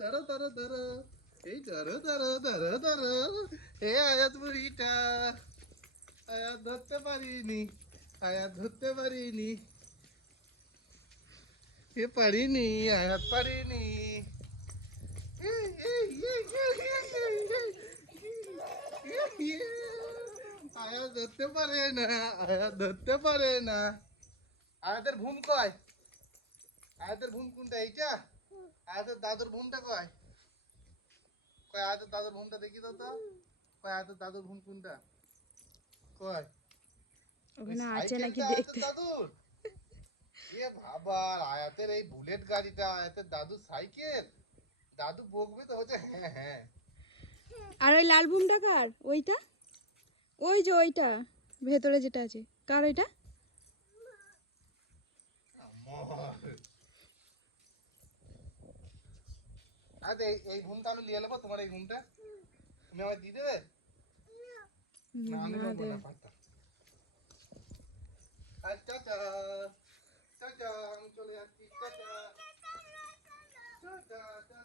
ধরো ধরো ধরো, এই ধরো ধরো ধরো ধরো, এ আয়াত বুড়িটা, আয়াত ধরতে পারিনি, আয়াত ধরতে পারিনি, এ পারিনি, আয়াত পারিনি। আয়াত ধরতে পারে না, আয়াত ধরতে পারে না। আয়াতের ভূম কয়? আয়াতের ভূম কোনটা? এইটা? আয়াতের দাদুর ভূমটা কয়? কয় আয়াতের দাদুর ভূমটা দেখি তো তো। কয় আয়াতের দাদুর ভূম কোনটা? কয় ওই ওখানে আছে নাকি সাইকেলটা আয়াতের দেখতে। দাদুর? এ বাবা, আয়াতের এই বুলেট গাড়িটা আয়াতের দাদুর সাইকেল? দাদু বকবে তো, হচ্ছে হ্যাঁ হ্যাঁ। আর ওই লাল বুমটা কার? ওইটা, ওই যে ওইটা ভেতরে যেটা আছে, কার ওইটা? আমার আচ্ছা, এই ঘুমটা আমি নিয়ে নেবো, তোমার এই ঘুমটা তুমি আমায় দিয়ে দেবে? না আমি না নেবো দে। না, পারতাম। আচ্ছা টাটা, টাটা, আমি চলে যাচ্ছি, টাটা, টাটা, টাটা।